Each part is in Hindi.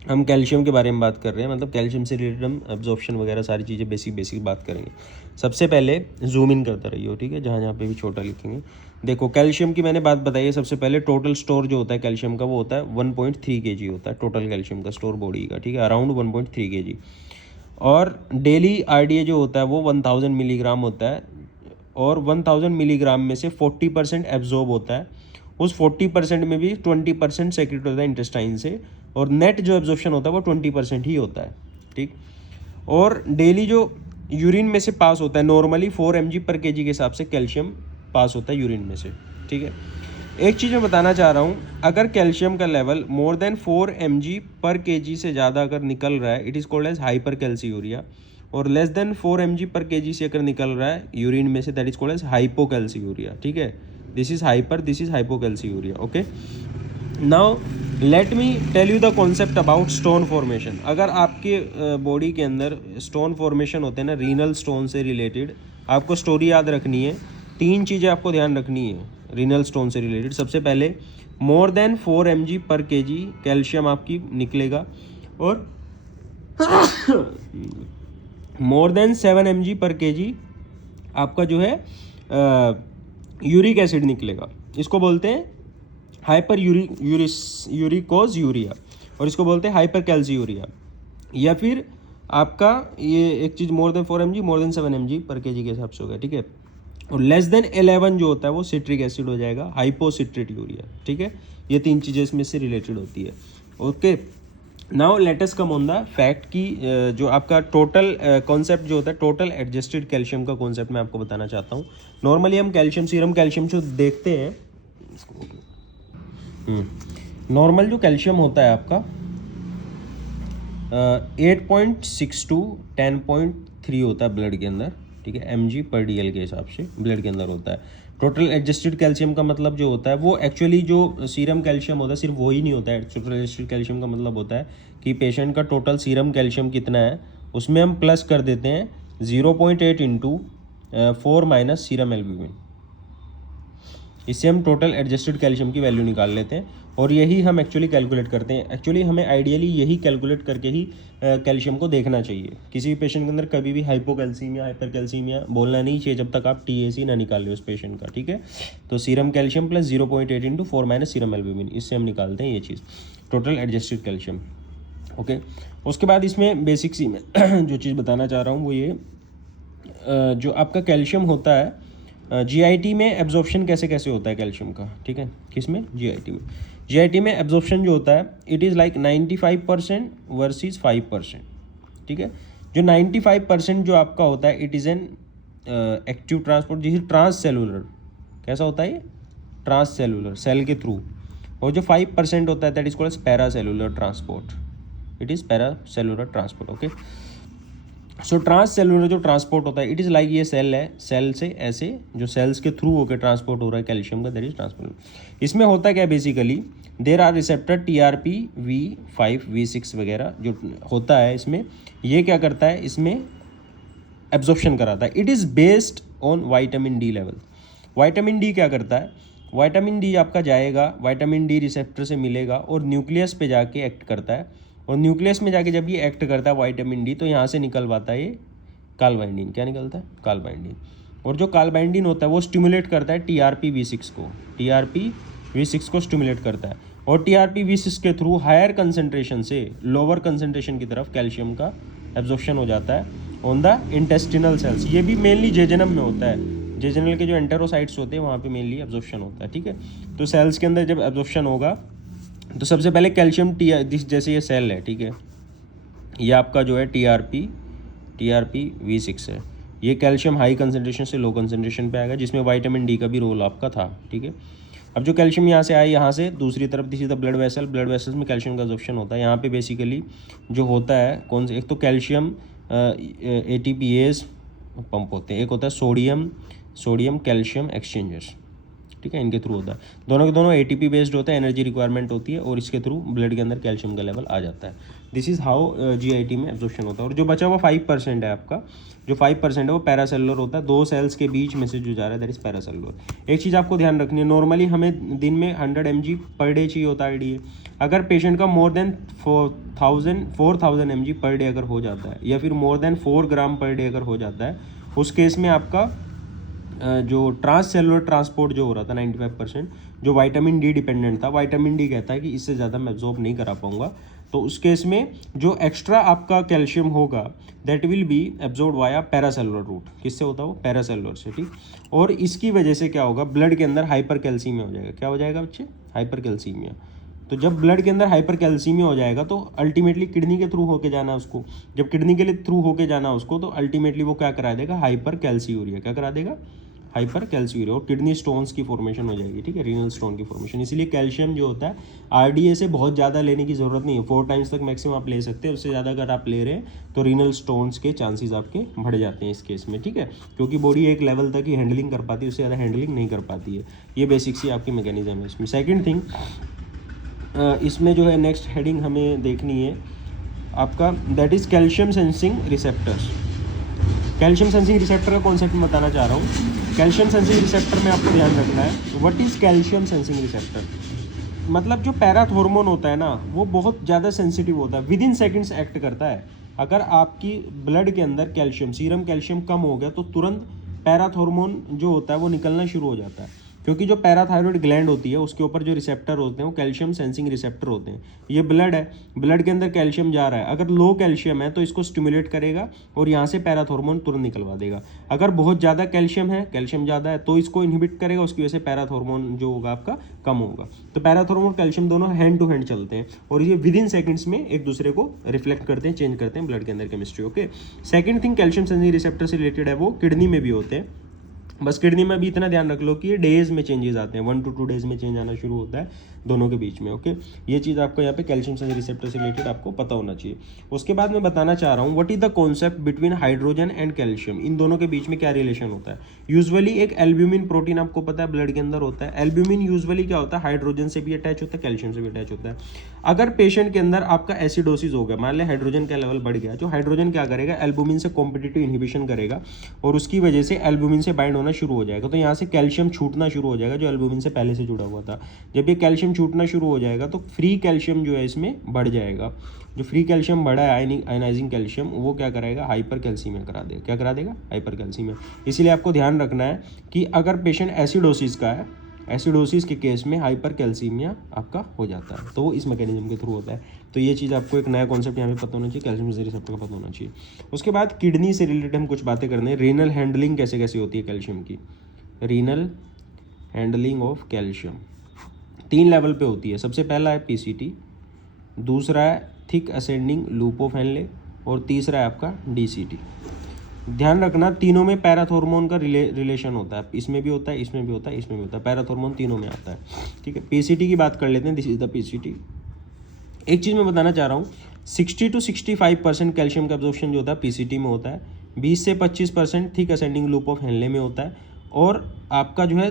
हम कैल्शियम के बारे में बात कर रहे हैं, मतलब कैल्शियम से रिलेटेड हम एब्जॉर्प्शन वगैरह सारी चीज़ें बेसिक बात करेंगे। सबसे पहले जूम इन करता रहिए, ठीक है, जहाँ जहाँ पे भी छोटा लिखेंगे। देखो कैल्शियम की मैंने बात बताई है। सबसे पहले टोटल स्टोर जो होता है कैल्शियम का वो होता है 1.3 kg होता है टोटल कैल्शियम का स्टोर बॉडी का, ठीक है, अराउंड 1.3 kg। और डेली RDA जो होता है वो 1000 मिलीग्राम होता है, और 1000 मिलीग्राम में से 40% एब्जॉर्ब होता है। उस 40% में भी 20% सेक्रेट होता है इंटेस्टाइन से, और नेट जो एब्जॉर्प्शन होता है वो 20% ही होता है, ठीक। और डेली जो यूरिन में से पास होता है नॉर्मली 4 mg पर kg के हिसाब से कैल्शियम पास होता है यूरिन में से, ठीक है। एक चीज़ मैं बताना चाह रहा हूँ, अगर कैल्शियम का लेवल मोर देन 4 mg पर kg से ज़्यादा अगर निकल रहा है, it is called as hypercalciuria. और लेस देन 4 mg पर kg से अगर निकल रहा है यूरिन में से, that is called as hypocalciuria, ठीक है। This is hyper, this is hypocalciuria, okay. Now let me tell you the concept about stone formation. अगर आपके बॉडी के अंदर स्टोन फॉर्मेशन होते हैं ना, रीनल स्टोन से रिलेटेड, आपको स्टोरी याद रखनी है। 3 चीज़ें आपको ध्यान रखनी है रीनल स्टोन से रिलेटेड। सबसे पहले मोर देन 4 mg पर kg कैल्शियम आपकी निकलेगा, और मोर देन 7 mg पर kg आपका जो है यूरिक एसिड निकलेगा। इसको बोलते हैं हाइपर यूरिकोज यूरिया, और इसको बोलते हैं हाइपर कैल्सीयूरिया। या फिर आपका ये एक चीज़ more than 4 mg, more than 7 mg पर kg के हिसाब से होगा, ठीक है। और लेस देन 11 जो होता है वो सिट्रिक एसिड हो जाएगा, हाइपोसिट्रेट यूरिया, ठीक है। ये 3 चीज़ें इसमें से रिलेटेड होती है, okay. Now let us come on the fact की जो आपका टोटल कॉन्सेप्ट जो होता है, टोटल एडजस्टेड कैल्शियम का कॉन्सेप्ट मैं आपको बताना चाहता हूँ। नॉर्मली हम कैल्शियम सीरम कैल्शियम जो देखते हैं, नॉर्मल जो कैल्शियम होता है आपका 8.6 to 10.3 होता है ब्लड के अंदर, ठीक है, mg पर dl के हिसाब से ब्लड के अंदर होता है। टोटल एडजस्टेड कैल्शियम का मतलब जो होता है वो एक्चुअली जो सीरम कैल्शियम होता है सिर्फ वही नहीं होता है। टोटल एडजस्टेड कैल्शियम का मतलब होता है कि पेशेंट का टोटल सीरम कैल्शियम कितना है, उसमें हम प्लस कर देते हैं 0.8 इंटू 4 माइनस सीरम एल्ब्यूमिन। इससे हम टोटल एडजस्टेड कैल्शियम की वैल्यू निकाल लेते हैं, और यही हम एक्चुअली कैलकुलेट करते हैं। एक्चुअली हमें आइडियली यही कैलकुलेट करके ही कैल्शियम को देखना चाहिए। किसी भी पेशेंट के अंदर कभी भी हाइपोकैल्सीमिया हाइपर कैल्सीमिया बोलना नहीं चाहिए जब तक आप TAC ना निकाल ले उस पेशेंट का, ठीक है। तो serum calcium plus 0.8 into 4 minus serum albumin, इससे हम निकालते हैं ये चीज़ टोटल एडजस्टेड कैल्शियम, ओके। उसके बाद इसमें बेसिक सी में जो चीज़ बताना चाह रहा हूँ वो ये जो आपका कैल्शियम होता है GIT में एब्जॉर्प्शन कैसे कैसे होता है कैल्शियम का, ठीक है। किस में? GIT में एब्जॉर्प्शन जो होता है इट इज़ लाइक 95% वर्सेस 5%, ठीक है। जो 95% जो आपका होता है it is an active transport, जिसे ट्रांस सेलुलर, कैसा होता है ये, ट्रांस सेलुलर सेल के थ्रू। और जो 5% होता है that is called paracellular transport, it is paracellular transport, okay. So transcellular जो ट्रांसपोर्ट होता है इट इज़ लाइक ये सेल है, सेल से ऐसे जो सेल्स के थ्रू होकर ट्रांसपोर्ट हो रहा है कैल्शियम का, दैट इज ट्रांसपोर्ट। इसमें होता क्या है basically, there are receptor TRP V5 V6 वगैरह जो होता है इसमें, ये क्या करता है इसमें एब्जॉर्प्शन कराता है। It is based on vitamin D level. Vitamin D क्या करता है, विटामिन D आपका जाएगा, विटामिन D रिसेप्टर से मिलेगा और न्यूक्लियस पे जाके एक्ट करता है, और न्यूक्लियस में जाके जब ये एक्ट करता है विटामिन D तो यहाँ से निकलवाता है ये कालबाइंडिन। क्या निकलता है? कालबाइंडिन। और जो कालबाइंडिन होता है वो स्टिमुलेट करता है TRP V6 को, TRP V6 को स्टिमुलेट करता है, और TRP V6 के थ्रू हायर कंसनट्रेशन से लोअर कंसनट्रेशन की तरफ कैल्शियम का एब्जॉर्प्शन हो जाता है ऑन द इंटेस्टिनल सेल्स। ये भी मेनली जेजनम में होता है, जेजनल के जो एंटेरोसाइट्स होते हैं वहाँ पे मेनली एब्जॉर्प्शन होता है, ठीक है। तो सेल्स के अंदर जब एब्जॉर्प्शन होगा तो सबसे पहले कैल्शियम जैसे ये सेल है, ठीक है, ये आपका जो है TRP V6 है। ये कैल्शियम हाई कंसनट्रेशन से लो कंसनट्रेशन पे आएगा, जिसमें विटामिन D का भी रोल आपका था, ठीक है। अब जो कैल्शियम यहाँ से आया, यहाँ से दूसरी तरफ this is the blood vessel, blood vessels में कैल्शियम का एब्जॉर्प्शन होता है। यहाँ पे बेसिकली जो होता है कौन से, एक तो कैल्शियम ATPase पंप होते हैं, एक होता है सोडियम कैल्शियम एक्सचेंजर्स, ठीक है, इनके थ्रू होता है। दोनों के दोनों एटीपी बेस्ड होता है, एनर्जी रिक्वायरमेंट होती है और इसके थ्रू ब्लड के अंदर कैल्शियम का लेवल आ जाता है। दिस इज़ हाउ जीआईटी में एब्जॉर्प्शन होता है। और जो बचा हुआ 5% है आपका, जो 5% है वो पैरासेलुलर होता है, 2 सेल्स के बीच में से जो जा रहा है दैट इज पैरासेलुलर। एक चीज़ आपको ध्यान रखनी है, नॉर्मली हमें दिन में 100 mg पर डे चाहिए होता है आईडीए। अगर पेशेंट का more than 4000 mg per day अगर हो जाता है या फिर मोर देन 4 ग्राम पर डे अगर हो जाता है, उस केस में आपका जो ट्रांससेलुलर ट्रांसपोर्ट जो हो रहा था 95%, जो विटामिन डी डिपेंडेंट था, विटामिन डी कहता है कि इससे ज़्यादा मैं एब्जॉर्ब नहीं करा पाऊंगा, तो उस केस में जो एक्स्ट्रा आपका कैल्शियम होगा that will be absorb via paracellular route. किससे होता है वो? पैरासेलुलर से, ठीक। और इसकी वजह से क्या होगा, ब्लड के अंदर हाइपर कैल्सीमिया हो जाएगा। क्या हो जाएगा बच्चे? Hyper calcaemia. तो जब ब्लड के अंदर हाइपर कैल्सीमिया हो जाएगा तो अल्टीमेटली किडनी के थ्रू होके जाना उसको, जब किडनी के लिए थ्रू होके जाना उसको, तो अल्टीमेटली वो क्या करा देगा? हाइपर कैल्सीयूरिया। क्या करा देगा? हाइपर कैल्सीयूरिया। और किडनी स्टोन्स की फॉर्मेशन हो जाएगी, ठीक है, रीनल स्टोन की फॉर्मेशन। इसलिए कैल्शियम जो होता है आरडीए से बहुत ज़्यादा लेने की ज़रूरत नहीं है, 4 टाइम्स तक मैक्सिमम आप ले सकते हैं। उससे ज़्यादा अगर आप ले रहे हैं तो रीनल स्टोन्स के चांसेस आपके बढ़ जाते हैं इस केस में, ठीक है, क्योंकि बॉडी एक लेवल तक ही हैंडलिंग कर पाती है, उससे ज़्यादा हैंडलिंग नहीं कर पाती है। ये बेसिक सी आपकी मैकेनिज्म है इसमें। सेकेंड थिंग, इसमें जो है नेक्स्ट हेडिंग हमें देखनी है आपका, that is calcium sensing receptors. Calcium sensing receptor का कॉन्सेप्ट मैं बताना चाह रहा हूँ। कैल्शियम सेंसिंग रिसेप्टर में आपको ध्यान रखना है, what is calcium sensing receptor? मतलब जो पैराथ हार्मोन होता है ना, वो बहुत ज़्यादा सेंसिटिव होता है, विद इन सेकेंड्स एक्ट करता है। अगर आपकी ब्लड के अंदर कैल्शियम, सीरम कैल्शियम कम हो गया तो तुरंत पैराथ हार्मोन जो होता है वो निकलना शुरू हो जाता है, क्योंकि जो पैराथायरॉयड ग्लैंड होती है उसके ऊपर जो रिसेप्टर होते हैं वो कैल्शियम सेंसिंग रिसेप्टर होते हैं। ये ब्लड है, ब्लड के अंदर कैल्शियम जा रहा है, अगर लो कैल्शियम है तो इसको स्टिमुलेट करेगा और यहाँ से पैराथ हार्मोन तुरंत निकलवा देगा। अगर बहुत ज़्यादा कैल्शियम है, कैल्शियम ज़्यादा है, तो इसको इनहिबिट करेगा, उसकी वजह से पैराथ हार्मोन जो होगा आपका कम होगा। तो पैराथ हार्मोन कैल्शियम दोनों हैंड टू हैंड चलते हैं और ये विद इन सेकंड्स में एक दूसरे को रिफ्लेक्ट करते हैं, चेंज करते हैं ब्लड के अंदर chemistry. Okay, second thing calcium sensing receptor से रिलेटेड है, वो किडनी में भी होते हैं। बस किडनी में भी इतना ध्यान रख लो कि ये डेज में चेंजेस आते हैं, 1 to 2 डेज में चेंज आना शुरू होता है दोनों के बीच में। ओके, ये चीज़ आपको यहाँ पे कैल्शियम सेंसिंग रिसेप्टर से रिलेटेड आपको पता होना चाहिए। उसके बाद मैं बताना चाह रहा हूँ what is the concept between hydrogen and calcium, इन दोनों के बीच में क्या रिलेशन होता है। यूजुअली एक एल्ब्यूमिन प्रोटीन आपको पता है ब्लड के अंदर होता है। एल्ब्यूमिन यूजुअली क्या होता है, हाइड्रोजन से भी अटैच होता है, कैल्शियम से भी अटैच होता है। अगर पेशेंट के अंदर आपका एसिडोसिस हो गया, मान लें हाइड्रोजन का लेवल बढ़ गया, जो हाइड्रोजन क्या करेगा, एल्ब्यूमिन से कॉम्पिटिटिव इनहिबिशन करेगा और उसकी वजह से एल्ब्यूमिन से बाइंड होना शुरू हो जाएगा, तो यहाँ से कैल्शियम छूटना शुरू हो जाएगा जो एल्ब्यूमिन से पहले से जुड़ा हुआ था। जब ये कैल्शियम छूटना शुरू हो जाएगा तो फ्री कैल्शियम जो है इसमें बढ़ जाएगा। जो फ्री कैल्शियम बढ़ा है, आयनाइजिंग कैल्शियम, वो क्या कराएगा, हाइपर कैल्सीमिया करा देगा। क्या करा देगा, हाइपर कैल्सीमिया। इसीलिए आपको ध्यान रखना है कि अगर पेशेंट एसिडोसिस का है, एसिडोसिस के केस में हाइपर कैल्सीमिया आपका हो जाता है, तो वो इस मैकेनिज्म के थ्रू होता है। तो ये चीज़ आपको एक नया कॉन्सेप्ट यहाँ पे पता होना चाहिए, कैल्शियम सेंसिंग रिसेप्टर का पता होना चाहिए। उसके बाद किडनी से रिलेटेड हम कुछ बातें करने हैं। रीनल हैंडलिंग कैसे कैसे होती है कैल्शियम की। Renal handling of calcium 3 level पे होती है। सबसे पहला है पीसीटी, दूसरा है thick ascending loop of Henle और तीसरा है आपका डीसीटी। ध्यान रखना तीनों में पैराथ हार्मोन का रिलेशन होता है, इसमें भी होता है, इसमें भी होता है, इसमें भी होता है, पैराथ हार्मोन तीनों में आता है, ठीक है। पीसीटी की बात कर लेते हैं, दिस इज द पीसीटी। एक चीज़ मैं बताना चाह रहा हूँ, 60 to 65% कैल्शियम का एब्जॉर्प्शन जो होता है पीसीटी में होता है, 20 से 25% thick ascending loop of Henle में होता है और आपका जो है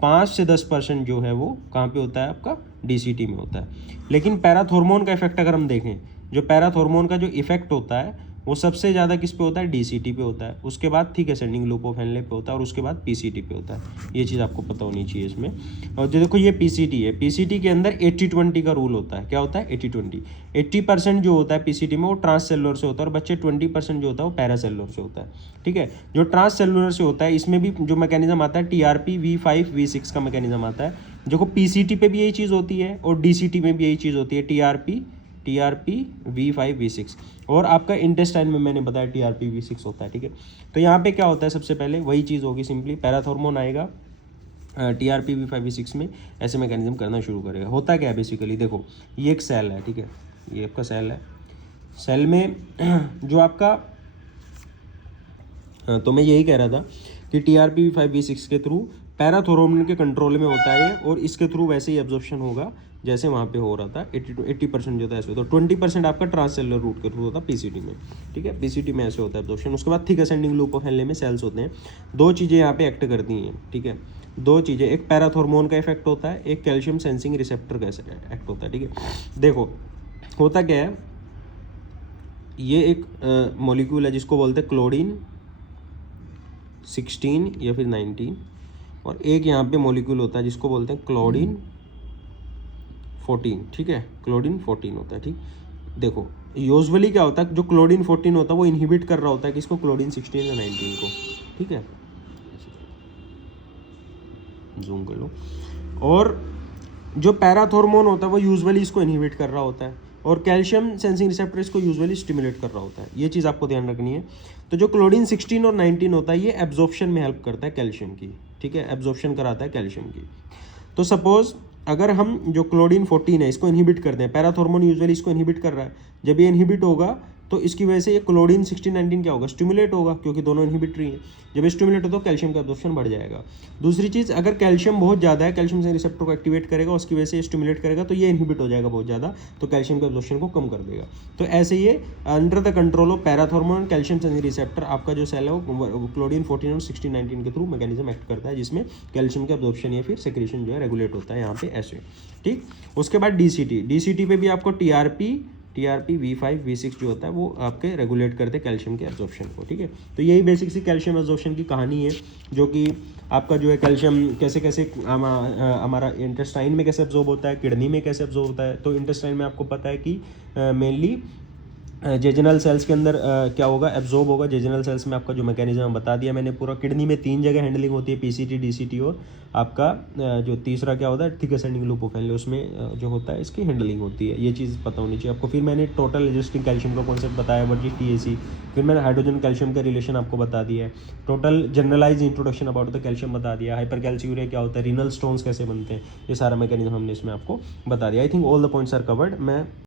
5 से 10% जो है वो कहाँ पे होता है, आपका डीसीटी में होता है। लेकिन पैराथ हार्मोन का इफेक्ट अगर हम देखें, जो पैराथ हार्मोन का जो इफेक्ट होता है वो सबसे ज़्यादा किस पे होता है, डीसीटी पे होता है, उसके बाद thick ascending loop of Henle पे होता है और उसके बाद पीसीटी पे होता है। ये चीज़ आपको पता होनी चाहिए इसमें। और जो देखो ये पीसीटी है, पीसीटी के अंदर 80-20 का रूल होता है। क्या होता है, 80-20। 80% जो होता है पीसीटी में वो ट्रांससेलुलर से होता है और बच्चे 20% जो होता है वो पैरासेलुलर से होता है, ठीक है। जो ट्रांससेलुलर से होता है इसमें भी जो मैकेनिज्म आता है टीआरपी V5 V6 का मैकेनिज्म आता है। देखो पीसीटी पे भी यही चीज़ होती है और डीसीटी में भी यही चीज़ होती है, टीआरपी V5 V6। और आपका इंटेस्टाइन में मैंने बताया टीआरपी V6 होता है, ठीक है। तो यहाँ पे क्या होता है, सबसे पहले वही चीज़ होगी, सिंपली पैराथ हार्मोन आएगा टीआरपी V5 V6 में, ऐसे मैकेनिज्म करना शुरू करेगा। होता क्या है बेसिकली, देखो ये एक सेल है, ठीक है, ये आपका सेल है। सेल में जो आपका तो मैं यही कह रहा था कि टीआरपी V5 V6 के थ्रू पैराथ हार्मोन के कंट्रोल में होता है और इसके थ्रू वैसे ही एब्जॉर्प्शन होगा जैसे वहाँ पे हो रहा था। 80% जो था ऐसे होता है, 20% आपका ट्रांससेलुलर रूट के थ्रू होता है पीसीटी में, ठीक है। पीसीटी में ऐसे होता है एब्जॉर्प्शन। उसके बाद thick ascending loop of Henle में सेल्स होते हैं। 2 चीज़ें यहाँ पे एक्ट करती हैं, ठीक है। दो चीज़ें, एक पैराथॉर्मोन का इफेक्ट होता है, एक कैल्शियम सेंसिंग रिसेप्टर का एक्ट होता है, ठीक है। देखो होता क्या है, ये एक मॉलिक्यूल है जिसको बोलते हैं क्लोरीन 16 या फिर 19, और एक यहाँ पे मॉलिक्यूल होता है जिसको बोलते हैं क्लोरीन 14, ठीक है, क्लोरीन 14 होता है, ठीक। देखो यूजुअली क्या होता है, जो क्लोरीन 14 होता है वो इनहिबिट कर रहा होता है किसको, क्लोरीन 16 या 19 को, ठीक है, जूम कर लो। और जो पैराथॉर्मोन होता है वो यूजुअली इसको इनहिबिट कर रहा होता है, और कैल्शियम सेंसिंग रिसेप्टर इसको यूजुअली स्टिमुलेट कर रहा होता है। ये चीज़ आपको ध्यान रखनी है। तो जो क्लोरीन 16 और 19 होता है ये एब्जॉर्प्शन में हेल्प करता है कैल्शियम की, ठीक है, एब्जॉर्प्शन कराता है कैल्शियम की। तो सपोज अगर हम जो क्लोरीन 14 है इसको इनहिबिट करते हैं, पैराथॉर्मोन यूजुअली इसको इनहिबिट कर रहा है, जब ये इनहिबिट होगा तो इसकी वजह से ये क्लोरीन 16-19 क्या होगा, स्टिमुलेट होगा, क्योंकि दोनों इनहिबिटरी हैं। जब ये स्टिमुलेट हो तो कैल्शियम का एब्जॉर्प्शन बढ़ जाएगा। दूसरी चीज़, अगर कैल्शियम बहुत ज़्यादा है, कैल्शियम से रिसेप्टर को एक्टिवेट करेगा, उसकी वजह से ये स्टिमुलेट करेगा, तो ये इनहिबिट हो जाएगा बहुत ज़्यादा, तो कैल्शियम के एब्जॉर्प्शन को कम कर देगा। तो ऐसे ये under the control of parathormone calcium sensing receptor आपका जो सेल है वो क्लोरीन 14 और 16-19 के थ्रू मैकेनिज्म एक्ट करता है, जिसमें कैल्शियम का एब्जॉर्प्शन या फिर सेक्रेशन जो है रेगुलेट होता है यहाँ पे ऐसे, ठीक। उसके बाद डीसीटी पे भी आपको टीआरपी V5 V6 जो होता है वो आपके रेगुलेट करते हैं कैल्शियम के एब्जॉर्प्शन को, ठीक है। तो यही बेसिक सी कैल्शियम एब्जॉर्प्शन की कहानी है, जो कि आपका जो है कैल्शियम कैसे कैसे हमारा इंटेस्टाइन में कैसे एब्जॉर्ब होता है, किडनी में कैसे एब्जॉर्ब होता है। तो इंटेस्टाइन में आपको पता है कि मेनली जेजनल सेल्स के अंदर क्या होगा, एब्जॉर्ब होगा। जेजनल सेल्स में आपका जो मैकेनिज्म बता दिया मैंने पूरा। किडनी में 3 जगह हैंडलिंग होती है, पीसीटी, डीसीटी, और आपका जो तीसरा क्या होता है, thick ascending loop of Henle, उसमें जो होता है इसकी हैंडलिंग होती है। ये चीज़ पता होनी चाहिए आपको। फिर मैंने टोटल एडजस्टिंग कैल्शियम का कॉन्सेप्ट बताया, वर्जी टीएसी। फिर मैंने हाइड्रोजन कैल्शियम का रिलेशन आपको बता दिया है। Total generalize introduction about the calcium बता दिया। हाइपर कैल्शियूरिया क्या होता है, रीनल स्टोन्स कैसे बनते हैं, ये सारा मैकेनिज्म हमने इसमें आपको बता दिया। I think all the points are covered. मैं